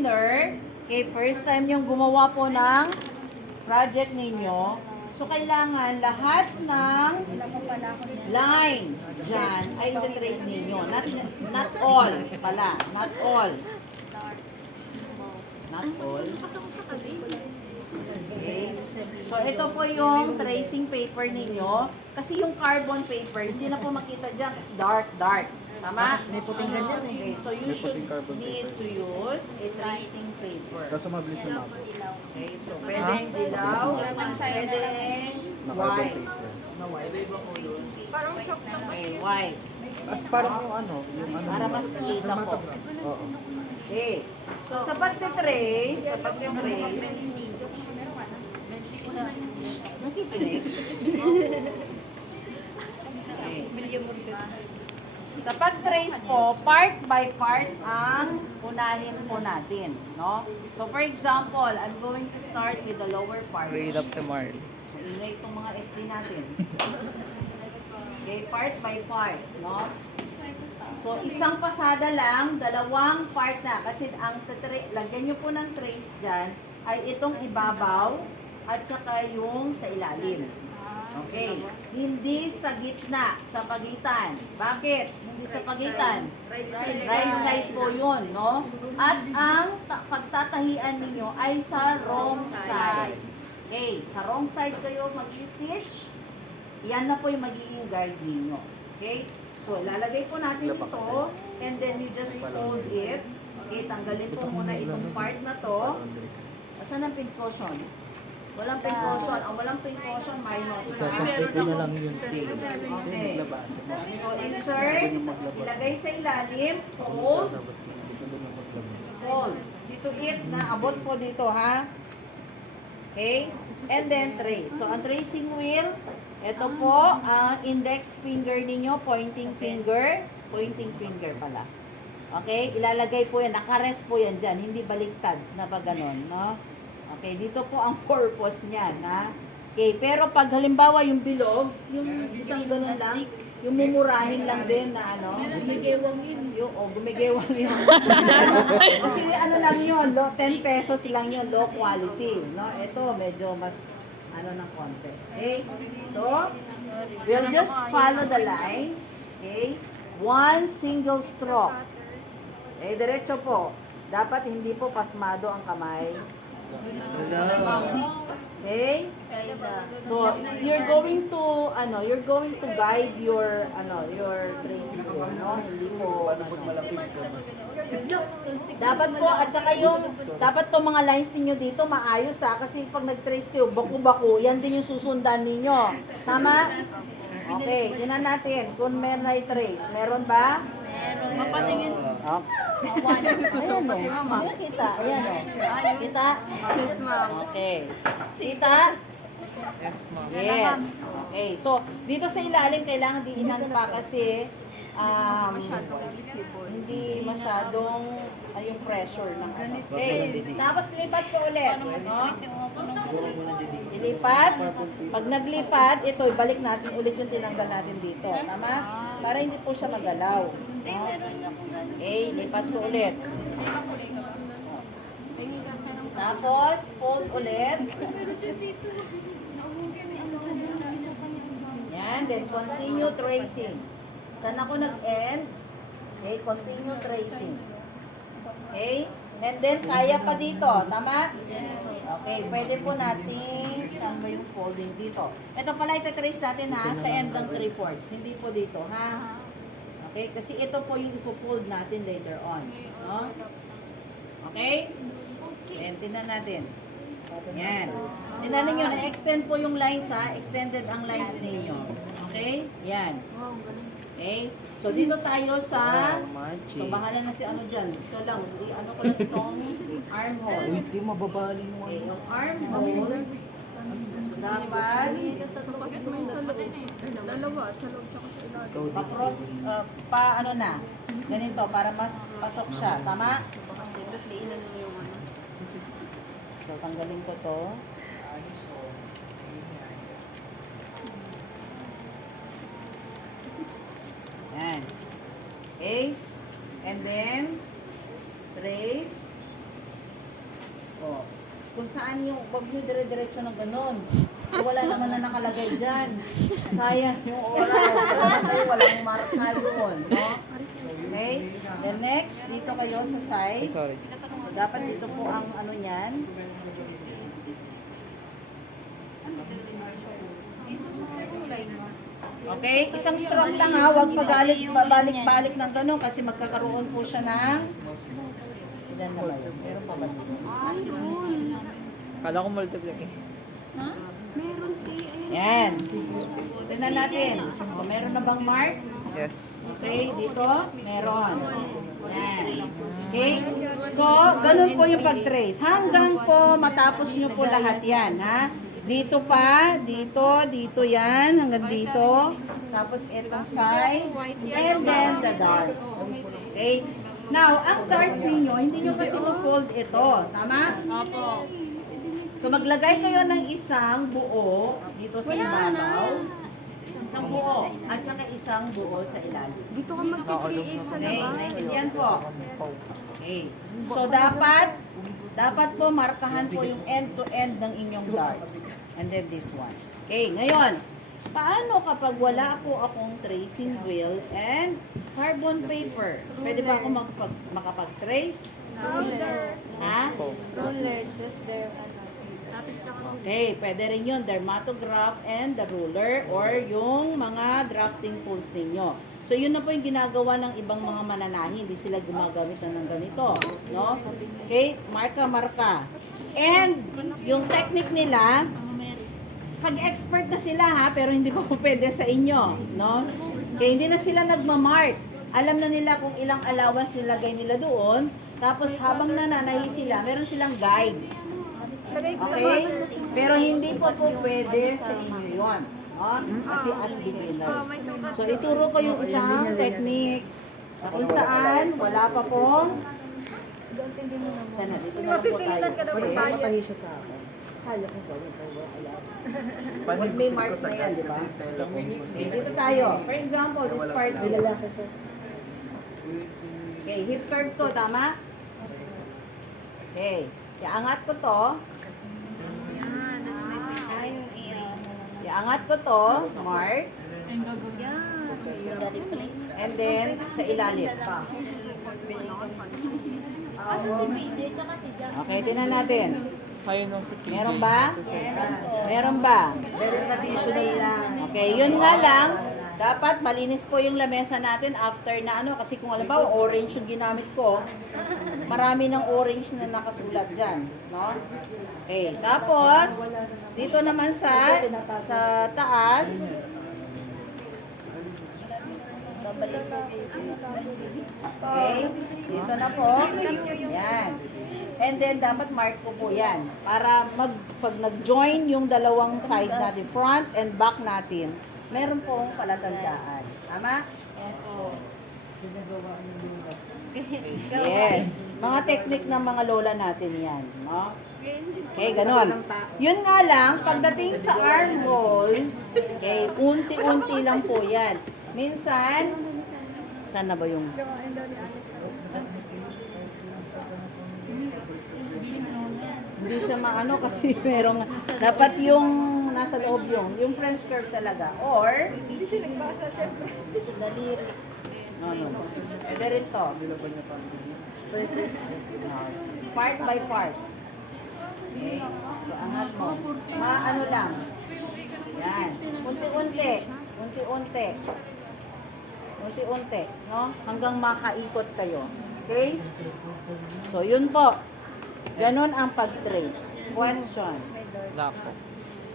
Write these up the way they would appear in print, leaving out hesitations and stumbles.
beginner, okay, first time yung gumawa po ng project ninyo, so kailangan lahat ng lines dyan ay i-trace ninyo. Not all pala. Not all. Not all. Okay. So, ito po yung tracing paper ninyo. Kasi yung carbon paper, hindi na po makita dyan kasi dark. Tama? May puting ganyan eh. Okay, so you should need to use a tracing paper. Kaso mabilis na ako. Okay, so pwedeng dilaw, pwedeng white. Na white. Okay, white. As parang yung ano. Para mas kita po. Oo. Okay. So, sa pagtitrace, nakikinig. Okay. Sa pag-trace po, part by part ang unahin po natin, no? So for example, I'm going to start with the lower part. Read up si Marl. Maingay itong mga SD natin. Okay, part by part, no? So isang pasada lang, dalawang part na. Kasi ang lagyan nyo po ng trace dyan ay itong ibabaw at saka yung sa ilalim. Okay. Hindi sa gitna, sa pagitan. Bakit? Hindi sa pagitan. Right side po yun, no? At ang pagtatahian ninyo ay sa wrong side. Okay. Sa wrong side kayo mag-stitch. Yan na po yung magiging guide ninyo. Okay? So, lalagay po natin ito and then you just fold it. Okay, tanggalin po muna itong part na to. Asan ang pin cushion? Walang pin cushion. Ang walang pin cushion, minus. Sasampay ko na lang yung tail. Kasi Okay. naglabaan. So, insert, ilagay sa ilalim, fold, Hindi ko doon maglabaan. fold. See to it na abot po dito, ha? Okay? And then trace. So, ang tracing wheel, ito po, ang index finger ninyo, pointing finger pala. Okay? Ilalagay po yan, nakarest po yan dyan, hindi baliktad na pa ganon, no? Okay, dito po ang purpose niyan, ha? Okay, pero pag halimbawa yung bilog, yung isang ganon lang, yung mumurahin lang din na ano, gumigewang yun. Kasi ano lang yun, 10 pesos lang yun, low quality, no? Ito, medyo mas ano ng konti. Okay? So, we'll just follow the lines. Okay? One single stroke. Okay, diretso po. Dapat hindi po pasmado ang kamay. Okay? So, you're going to guide your tracing po, no? Hindi po dapat po, at saka dapat to mga lines ninyo dito maayos, ha, kasi pag nag-trace kayo, baku-baku, yan din yung susundan ninyo. Tama? Okay, tingnan natin kung meron na i-trace. Meron ba? Meron. Mapatingin. Ayan o. Ayan kita. Ayan o. Kita? Yes, ma'am. Okay. Kita? Yes, ma'am. Yes. Okay. So, dito sa ilalim, kailangan diinan pa kasi hindi masyadong yung pressure ng ano. Okay. Tapos lipat ko ulit. No? Ilipat. Pag naglipat, ito, ibalik natin ulit yung tinanggal natin dito. Tama? Para hindi po siya magalaw. No? Okay, lipat ko ulit. Tapos, fold ulit. Yan, then continue tracing. Saan ako nag-end? Okay, continue tracing. Okay? And then, kaya pa dito. Tama? Okay, pwede po natin, saan ba yung folding dito? Ito pala, ito-trace natin ha, sa end ng 3/4. Hindi po dito, ha? Okay, kasi ito po yung ifo-fold natin later on. No? Okay? And tingnan natin. Yan. Tingnan ninyo, na-extend po yung lines ha. Extended ang lines ninyo. Okay? Yan. Okay? So, dito tayo sa... So, bahala na si ano dyan. Ito lang. Ano ko lang itong armhole. Hindi mababali mo. Okay, yung armhole, dapat Dalawa, sa loob tsaka sa ilalim. pa-cross, ano na, ganito, para mas pasok siya. Tama? So, tanggalin ko to. Yan. Okay? And then, trace. kung saan yung, wag nyo dire-diretso ng ganun. Wala naman na nakalagay dyan. Sayang yung oras. Walang marka doon, no? Okay? Then next, dito kayo sa Ay, side. sorry. So, dapat dito po ang ano niyan. Okay? Isang stroke lang ha. Huwag pabalik-balik ng ganun kasi magkakaroon po siya ng... Ilan na ba yun? Meron pa ba? Kala ko multiply eh. Meron kay Yan. Tignan natin. O, meron na bang mark? Yes. Okay, dito, meron. Yan. Okay? So, ganun po yung pag-trace. Hanggang po matapos nyo po lahat yan, ha? Dito pa, dito yan, hanggang dito. Tapos itong side, and then the darts. Okay? Now, ang darts ninyo, hindi nyo kasi ma-fold ito. Tama? Opo. So, maglagay kayo ng isang buo dito sa ibabaw. Isang buo. At saka isang buo sa ilalim. Dito ka mag-create sa Okay, labas. naintindihan po. Okay. So, dapat po markahan po yung end-to-end ng inyong dart. And then this one. Okay, ngayon, paano kapag wala po akong tracing wheel and carbon paper? Pwede ba ako makapag-trace? Ha? Roller, just there. Okay, pwede rin yun, dermatograph and the ruler or yung mga drafting tools ninyo. So, yun na po yung ginagawa ng ibang mga mananahi. Hindi sila gumagamit na ng ganito. No? Okay, marka-marka. And, yung technique nila, pag-expert na sila ha, pero hindi pa po pwede sa inyo. No? Okay, hindi na sila nagmamark. Alam na nila kung ilang allowance nilagay nila doon. Tapos, habang nananahi sila, meron silang guide. Okay? Pero hindi po pwede sa inyo yun. Kasi as beginners. So, ituro ko yung isang technique na kung saan wala pa pong sana, dito na lang po tayo. Pwede matahi siya sa akin. Kaya ko gawin ko. Pag may marks na yan, di ba? Okay, dito tayo. For example, this part. May lalaki sir. Okay, hip curve to, tama? Okay. Iangat ko to. Iangat ko to, mark. And then, sa ilalim pa. Okay, tingnan natin. Kayo nung sa PB. Meron ba? Sa second. Meron ba? Very traditional lang. Okay, yun nga lang. Dapat malinis po yung lamesa natin after na ano. Kasi kung alam ba, orange yung ginamit ko. Marami ng orange na nakasulat dyan. No? Okay, tapos, dito naman sa taas. Okay, dito na po. Yan. And then, dapat mark ko po yan. Para pag nag-join yung dalawang side natin, front and back natin, meron pong palatandaan. Tama? Yes. Mga technique ng mga lola natin yan. No? Okay, ganun. Yun nga lang, pagdating sa armhole, okay, unti-unti lang po yan. Minsan, saan na ba yung... Hindi siya maano kasi merong... Dapat yung nasa loob yung French curve talaga. Or... Hindi siya nagbasa, syempre. Daliri. No. Pwede rin to. Part by part. Okay. So, angat mo. Maano lang. Yan. Unti-unti. Unti-unti. Unti-unti. No? Hanggang makaikot kayo. Okay? So, yun po. Ganon ang pag-trace. Question. Wala po.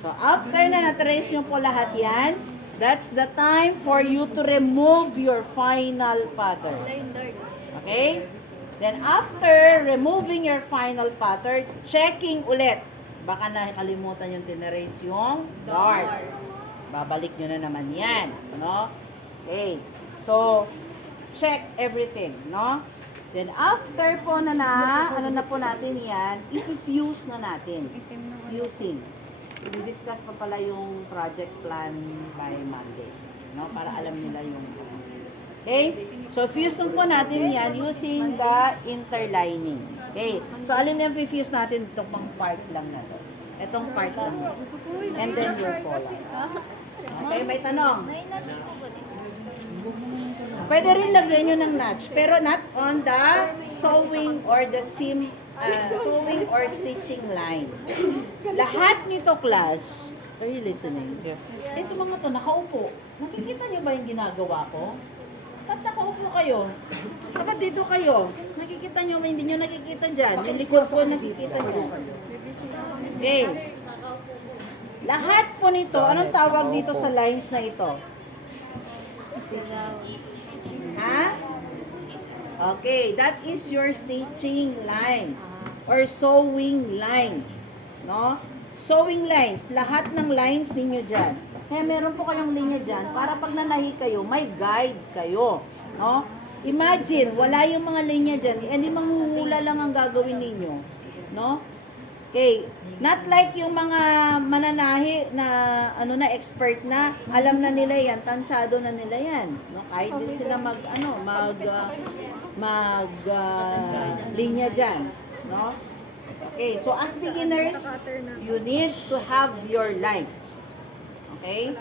So, after na na-trace nyo po lahat yan, that's the time for you to remove your final pattern. Okay? Then, after removing your final pattern, checking ulit. Baka nakalimutan yung tinerace yung darts. Babalik nyo na naman yan. No? Okay. So, check everything. No? Then, after po ano na po natin yan, i-fuse na natin. Fusing. I-discuss pa pala yung project plan by Monday. No? Para alam nila yung... Okay? So, fuse po natin yan using the interlining. Okay. So, alin yung fuse natin itong pang part lang na to. Itong part lang. And then your collar. Okay, may tanong. May nuts po ba dito? Pwede rin lagyan nyo ng notch, pero not on the sewing or the seam, sewing or stitching line. Lahat nito, class, are you listening? Yes. Ito mga to, nakaupo. Nakikita nyo ba yung ginagawa ko? Ba't nakaupo kayo? Dapat dito kayo. Nakikita nyo, hindi nyo nakikita dyan. Yung likod ko nakikita dyan. Okay. Lahat po nito, anong tawag dito sa lines na ito? Ha? Okay, that is your stitching lines or sewing lines, no? Sewing lines, lahat ng lines ninyo dyan. Kaya meron po kayong linya dyan para pag nanahi kayo, may guide kayo, no? Imagine, wala yung mga linya dyan, hindi manghuhula lang ang gagawin ninyo, no? Okay, not like yung mga mananahi na expert na, alam na nila yan, tansyado na nila yan. No? Kahit din sila linya diyan, no? Okay, so as beginners, you need to have your lines. Okay?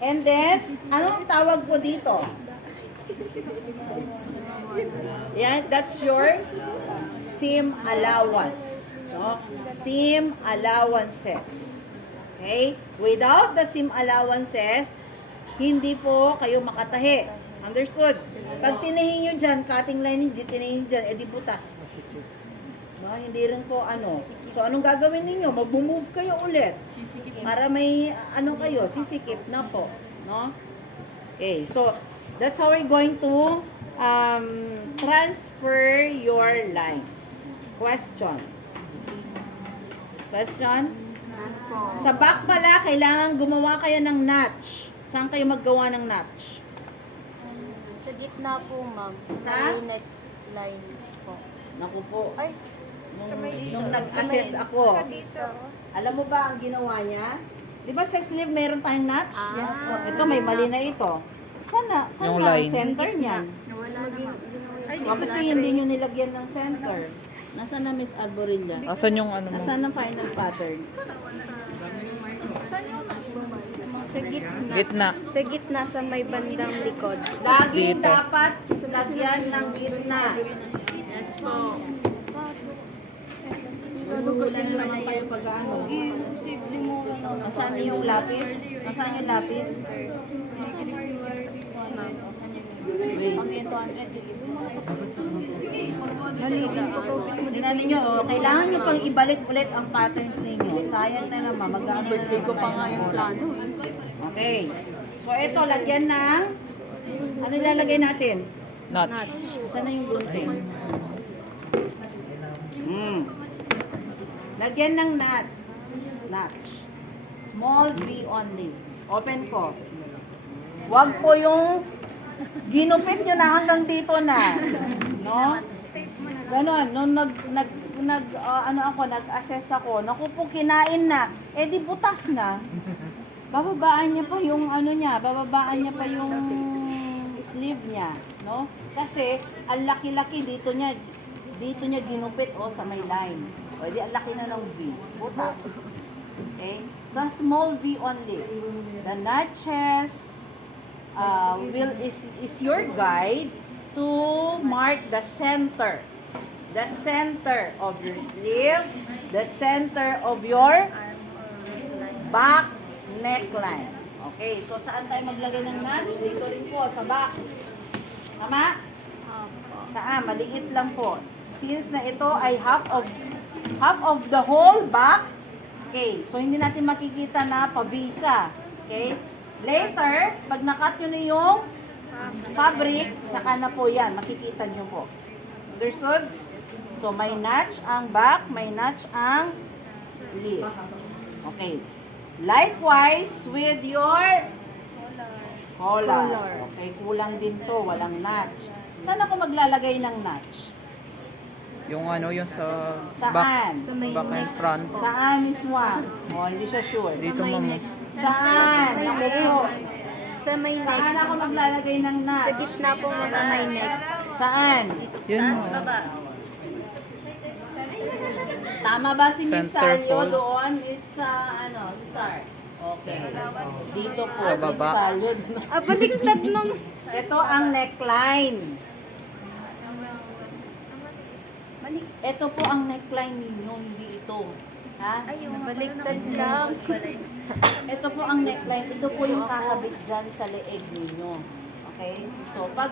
And then, anong tawag po dito? Yan, that's your seam allowance. No? Seam allowances. Okay? Without the seam allowances, hindi po kayo makatahi. Understood? Pag tinahi nyo dyan, cutting line nyo, tinahi nyo dyan, edi butas. No? Hindi rin po So, anong gagawin ninyo? Mag-move kayo ulit. Para may, kayo, sisikip na po. No? Okay, so, that's how we're going to transfer your lines. Question. Sa back pala, kailangan gumawa kayo ng notch. Saan kayo maggawa ng notch? Sa gitna po, ma'am. Sa? May neckline po. Naku po. Ay, Nung nag-assess ako, Dito. alam mo ba ang ginawa niya? Di ba sa sleeve meron tayong notch? Yes po. Ito, may mali na ito. Saan Yung ang line. center niyan? Ay, Kasi hindi nyo nilagyan ng center. Nasaan na Miss Arborilla? Asan yung ano mo? Nasaan ang final pattern? Sa gitna. Gitna. Sa gitna sa may bandang likod. Lagi Dito. dapat lagyan ng gitna. Yes po. Lululan naman kayo pag ano. Nasaan yung lapis? Nasaan yung lapis? Wait. Tingnan ninyo, kailangan nyo pang ibalik ulit ang patterns ninyo. Sayang na naman, mag-ano na ko pa nga yung plano. Okay. So, ito, lagyan ng, ano ilalagay natin? Not. Saan na yung gunting? Lagyan ng notch. Notch. Small V only. Open ko. Huwag po yung ginupit nyo na hanggang dito na. No? Ganon. Nung nag-assess ako, naku po, kinain na. Eh di butas na. Bababaan niya pa yung bababaan niya pa yung sleeve niya, no? Kasi ang laki-laki dito niya ginupit sa may line. O di ang laki na ng V. Butas. Okay? So small V only. The notches is your guide to mark the center. The center of your sleeve, the center of your back neckline. Okay, so saan tayo maglagay ng notch? Dito rin po, sa back. Tama? Saan? Maliit lang po. Since na ito ay half of the whole back, okay, so hindi natin makikita na pa-V siya. Okay? Later, pag nakat nyo na yung fabric, saka na po yan, makikita nyo po. Understood? So, may notch ang back, may notch ang sleeve. Okay. Likewise, with your collar. Okay, kulang din to, walang notch. Saan ako maglalagay ng notch? Yung yung sa Saan? back and front. Saan mismo? Hindi siya sure. Dito mama. Saan? Ako po. Sa may neck. Saan ako maglalagay ng notch? Sa gitna po mo sa may neck. Saan? Yun. Tama ba si Miss Salyo Centerfold. doon? Miss, si Sar? Okay. Dito po, Sa baba. Miss Salyo. Baliktad, ma'am. Ito ang neckline. Ito po ang neckline ninyo, hindi ito. Ha? Baliktad lang. Ito po ang neckline. Ito po yung kakabit dyan sa leeg ninyo. Okay? So, pag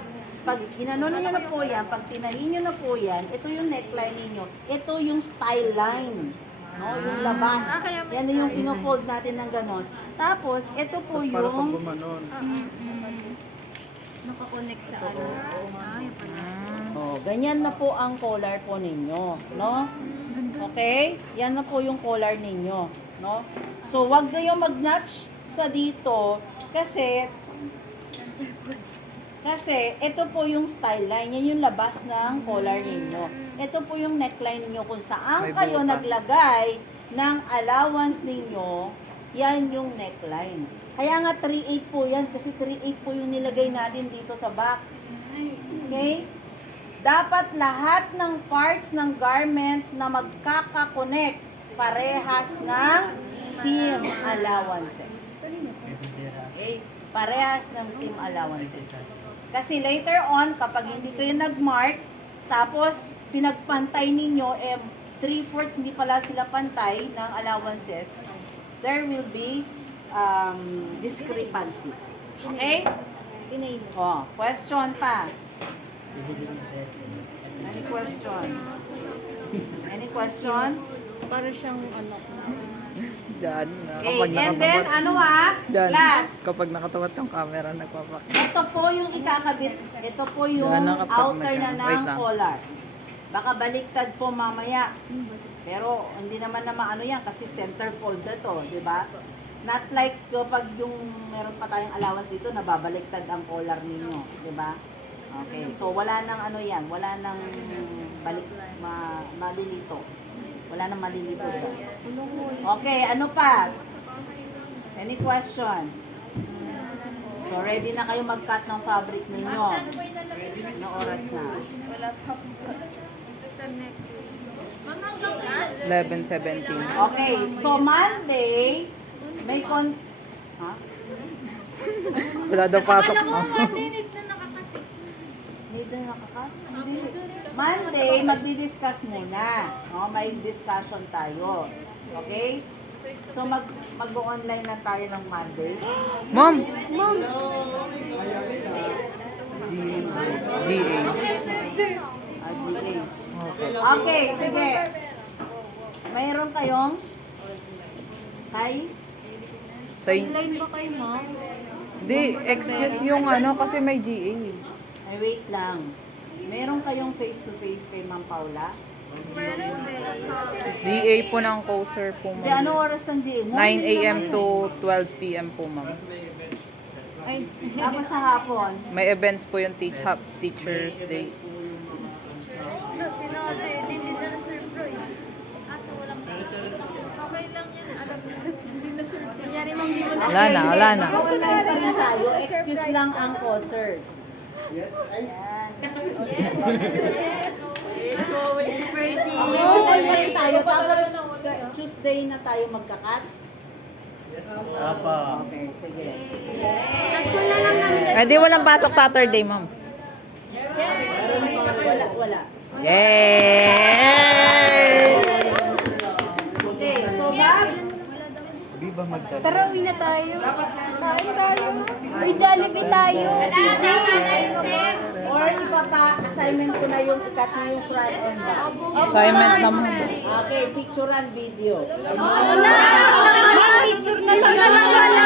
inano niyo na po yan, pag tinahin niyo na po yan, ito yung neckline ninyo. Ito yung style line. No? Yung labas. Yan yung pino-fold natin ng ganon. Tapos, ito po yung... Nakakonect sa ano. Oh, ganyan na po ang collar po ninyo, no? Okay? Yan na po yung collar ninyo, no? So, wag kayong mag-notch sa dito kasi ito po yung style line, yan yung labas ng collar ninyo. Ito po yung neckline ninyo kung saan May kayo butas. naglagay ng allowance ninyo, yan yung neckline. Kaya nga 3/8 po yan kasi 3/8 po yung nilagay natin dito sa back. Okay? Dapat lahat ng parts ng garment na magkaka-connect parehas ng seam allowances. Okay? Parehas ng seam allowances. Kasi later on, kapag hindi kayo nag-mark, tapos pinagpantay ninyo, 3/4 hindi pala sila pantay ng allowances, there will be discrepancy. Okay? Oh, question pa. Any question? Any question? Para siyang ano. Diyan. Okay, Kapag and then nakatuwat. ano Diyan. Last. Kapag nakatuwat yung camera, nagpapak. Ito po yung ikakabit. Ito po yung Yan ang kapag outer na wait ng lang. collar. Baka baliktad po mamaya. Pero hindi naman yan kasi center fold na to, di ba? Not like kapag yung meron pa tayong allowance dito, nababaliktad ang collar ninyo, di ba? Okay, so wala nang yan, wala nang malilito. Wala nang malilito dyan. Okay, ano pa? Any question? So ready na kayo mag-cut ng fabric ninyo. Ano oras na? 11:17. Okay, so Monday, may ha? Wala daw pasok. Need na nakakat? Hindi. Monday, magdi-discuss muna. No? May discussion tayo. Okay? So, mag-online na tayo ng Monday. Ma'am! GA. GA. Okay, sige. Mayroon kayong Sa Line ba kayo, ma'am? Di, excuse yung kasi may GA. Ay, wait lang. Meron kayong face-to-face kay Ma'am Paula? GA po ng coaster po, Hindi, ma'am. ano oras ang GA mo? 9 a.m. to 12 p.m. po, ma'am. Ay, Tapos sa hapon. May events po yung Teacher's Day. sinabi, hindi na na-surprise. Asa walang okay lang yan. Alam mo, hindi na-surprise. Kunyari, ma'am, di mo na. Wala na, wala na. Online pa rin tayo. Excuse lang ang coaster. Online pa rin tayo. Tapos Tuesday na tayo magkakat. Okay, sige. Eh, di walang pasok Saturday, ma'am. Wala. Yay! Okay, so Gab, Viva magtatagal. Tara, uwi na tayo. Kain tayo. Uy, Jollibee tayo. PJ. or iba pa, assignment ko na yung ikat na yung front and back. Assignment naman. Okay, picture and video. Wala. Picture na lang. Wala.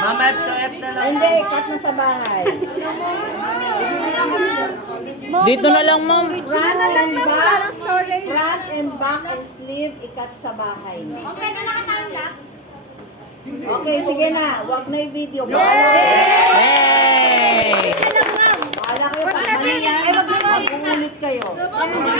Mama, F na lang. Hindi, ikat na sa bahay. Dito na lang, ma'am. Front and back, front and back and sleeve, ikat sa bahay. Okay, na nakatangla? Okay, sige na. Huwag na yung video. Yay! Bahala kayo. Pag mali yan, mag-uulit kayo.